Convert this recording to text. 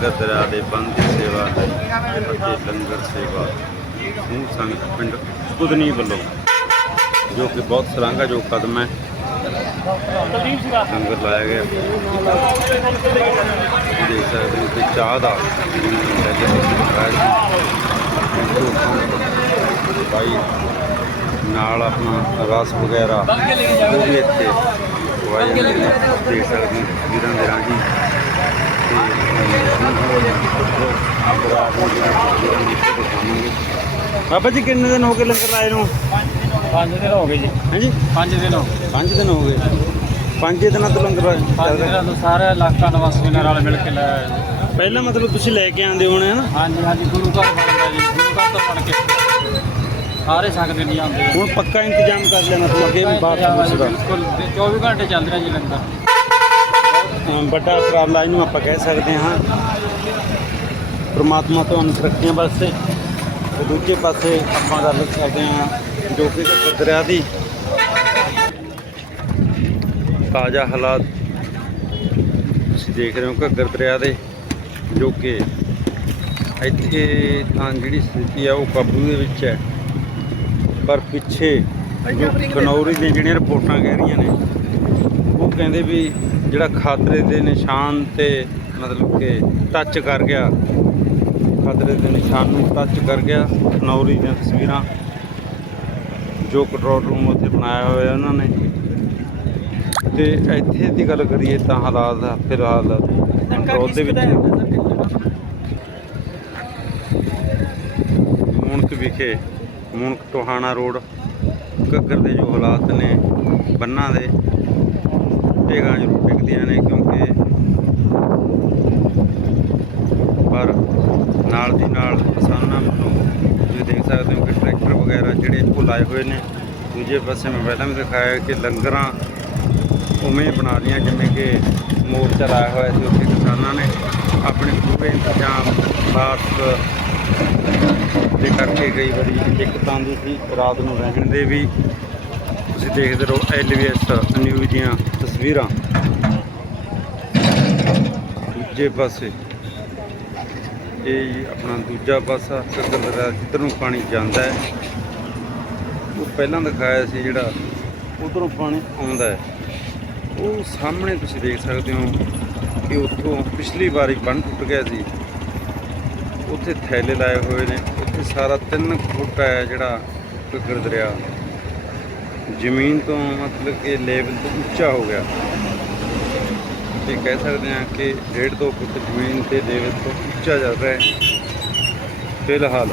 ਘੱਗਰ ਦਰਿਆ ਦੇ ਬੰਦ ਦੀ ਸੇਵਾ ਅਤੇ ਲੰਗਰ ਸੇਵਾ ਸਮੂਹ ਸੰਗਤ ਪਿੰਡ ਕੁਦਨੀ ਵੱਲੋਂ, ਜੋ ਕਿ ਬਹੁਤ ਸਲਾਘਾਯੋਗ ਕਦਮ ਹੈ। ਲੰਗਰ ਲਾਇਆ ਗਿਆ। ਦੇਖ ਸਕਦੇ ਹੋ ਕਿ ਚਾਹ ਦਾ ਭਾਈ ਨਾਲ ਆਪਣਾ ਰਸ ਵਗੈਰਾ ਉਹ ਵੀ ਇੱਥੇ ਜਾਂਦਾ ਹੈ। ਦੇਖ ਸਕਦੇ ਤਸਵੀਰਾਂ ਦੇ ਰਾਹੀਂ। ਬਾਬਾ ਜੀ ਕਿੰਨੇ ਦਿਨ ਹੋ ਗਏ ਲੰਗਰ ਲਾਏ ਨੂੰ? ਪੰਜ ਦਿਨ ਹੋ ਗਏ ਜੀ। ਹਾਂਜੀ? ਪੰਜ ਦਿਨ ਹੋ ਗਏ। 5 ਦਿਨ ਹੋ ਗਏ। 5 ਦਿਨਾਂ ਤੋਂ ਲੰਗਰ ਚੱਲ ਪੰਜ ਰਿਹਾ ਦਿਨਾਂ ਤੋਂ ਸਾਰੇ ਇਲਾਕਾ ਨਿਵਾਸੀਆਂ ਨਾਲ ਮਿਲ ਕੇ ਲਾਇਆ ਜੀ। ਪਹਿਲਾਂ ਮਤਲਬ ਤੁਸੀਂ ਲੈ ਕੇ ਆਂਦੇ ਹੋਣੇ ਹਨਾ ਹਾਂਜੀ ਹਾਂਜੀ ਗੁਰੂ ਘਰ ਬਣਦਾ ਜੀ। ਤੋਂ ਸਾਰੇ ਸੰਗਤ ਨਹੀਂ ਆਉਂਦੇ ਹੁਣ ਪੱਕਾ ਇੰਤਜ਼ਾਮ ਕਰ ਲਿਆ ਮਤਲਬ ਅੱਗੇ ਵੀ ਬਾਤ ਦਾ ਬਿਲਕੁਲ ਤੇ 24 ਘੰਟੇ ਚੱਲ ਰਿਹਾ ਜੀ ਲੰਗਰ। ਵੱਡਾ ਉਪਰਾਲਾ ਇਹਨੂੰ ਆਪਾਂ ਕਹਿ ਸਕਦੇ ਹਾਂ। ਪ੍ਰਮਾਤਮਾ ਤੁਹਾਨੂੰ ਤਰੱਕੀਆਂ ਵਾਸਤੇ ਤੇ ਦੂਜੇ ਪਾਸੇ ਆਪਾਂ ਗੱਲ ਸਕਦੇ ਹਾਂ ਜੋ ਕਿ ਦਰਿਆ ਦੀ ਤਾਜ਼ਾ ਹਾਲਾਤ ਤੁਸੀਂ ਦੇਖ ਰਹੇ ਹੋ ਘੱਗਰ ਦਰਿਆ ਦੇ ਜੋ ਕਿ ਇੱਥੇ ਤਾਂ ਜਿਹੜੀ ਸਥਿਤੀ ਆ ਉਹ ਕਾਬੂ ਦੇ ਵਿੱਚ ਹੈ। ਪਰ ਪਿੱਛੇ ਕਨੌਰੀ ਦੀਆਂ ਜਿਹੜੀਆਂ ਰਿਪੋਰਟਾਂ ਕਹਿ ਰਹੀਆਂ ਨੇ ਉਹ ਕਹਿੰਦੇ ਵੀ ਜਿਹੜਾ ਖਾਤਰੇ ਦੇ ਨਿਸ਼ਾਨ ਤੇ ਮਤਲਬ ਕਿ ਟੱਚ ਕਰ ਗਿਆ ਖਾਤਰੇ ਦੇ ਨਿਸ਼ਾਨ ਨੂੰ ਟੱਚ ਕਰ ਗਿਆ ਨੌਰੀ ਦੀਆਂ ਤਸਵੀਰਾਂ ਜੋ ਕੰਟਰੋਲ ਰੂਮ ਉੱਥੇ ਬਣਾਇਆ ਹੋਇਆ ਉਹਨਾਂ ਨੇ। ਤੇ ਇੱਥੇ ਦੀ ਗੱਲ ਕਰੀਏ ਤਾਂ ਹਾਲਾਤ ਫਿਲਹਾਲ ਕੰਟਰੋਲ ਦੇ ਵਿੱਚ ਮੁਣਕ ਵਿਖੇ ਹੁਣ ਟੋਹਾਣਾ ਰੋਡ, ਘੱਗਰ ਦੇ ਜੋ ਹਾਲਾਤ ਨੇ, ਬੰਨਾਂ ਦੇ ਢੇਗਾਂ ਜ਼ਰੂਰ ਡਿੱਗਦੀਆਂ ਨੇ ਕਿਉਂਕਿ ਪਰ ਨਾਲ ਦੀ ਨਾਲ ਕਿਸਾਨਾਂ ਵੱਲੋਂ ਤੁਸੀਂ ਦੇਖ ਸਕਦੇ ਹੋ ਕਿ ਟਰੈਕਟਰ ਵਗੈਰਾ ਜਿਹੜੇ ਉਹ ਲਾਏ ਹੋਏ ਨੇ, ਦੂਜੇ ਪਾਸੇ ਮੈਂ ਪਹਿਲਾਂ ਵੀ ਦਿਖਾਇਆ ਕਿ ਲੰਗਰਾਂ ਉਵੇਂ ਬਣਾ ਲਈਆਂ, ਜਿਵੇਂ ਕਿ ਮੋਰਚਾ ਲਾਇਆ ਹੋਇਆ ਸੀ ਉੱਥੇ ਕਿਸਾਨਾਂ ਨੇ, ਆਪਣੇ ਪੂਰੇ ਇੰਤਜ਼ਾਮ ਬਾਤ ਦੇ ਕਰਕੇ ਕਈ ਵਾਰੀ ਦਿੱਕਤ ਆਉਂਦੀ ਸੀ ਰਾਤ ਨੂੰ ਰਹਿਣ ਦੇ ਵੀ ਤੁਸੀਂ ਦੇਖਦੇ ਰਹੋ ਐਲਵੀਐਸ ਨਿਊਜ਼ ਦੀਆਂ ਤਸਵੀਰਾਂ। ਦੂਜੇ ਪਾਸੇ ਇਹ ਆਪਣਾ ਦੂਜਾ ਪਾਸਾ ਘੱਗਰ ਦਰਿਆ ਜਿੱਧਰ ਨੂੰ ਪਾਣੀ ਜਾਂਦਾ ਹੈ, ਉਹ ਪਹਿਲਾਂ ਦਿਖਾਇਆ ਸੀ ਜਿਹੜਾ ਉਧਰੋਂ ਪਾਣੀ ਆਉਂਦਾ ਹੈ। ਉਹ ਸਾਹਮਣੇ ਤੁਸੀਂ ਦੇਖ ਸਕਦੇ ਹੋ ਕਿ ਉੱਥੋਂ ਪਿਛਲੀ ਵਾਰੀ ਬੰਨ ਟੁੱਟ ਗਿਆ ਸੀ। ਉੱਥੇ ਥੈਲੇ ਲਾਏ ਹੋਏ ਨੇ। ਉੱਥੇ ਸਾਰਾ 3 ਫੁੱਟ ਹੈ ਜਿਹੜਾ ਘੱਗਰ ਦਰਿਆ ਜ਼ਮੀਨ ਤੋਂ ਮਤਲਬ ਕਿ ਲੈਵਲ ਤੋਂ ਉੱਚਾ ਹੋ ਗਿਆ। ਤੇ ਕਹਿ ਸਕਦੇ ਹਾਂ ਕਿ 1.5 2 ਫੁੱਟ ਜ਼ਮੀਨ ਤੇ ਲੈਵਲ ਤੋਂ ਉੱਚਾ ਚੱਲ ਰਿਹਾ ਹੈ। ਫਿਲਹਾਲ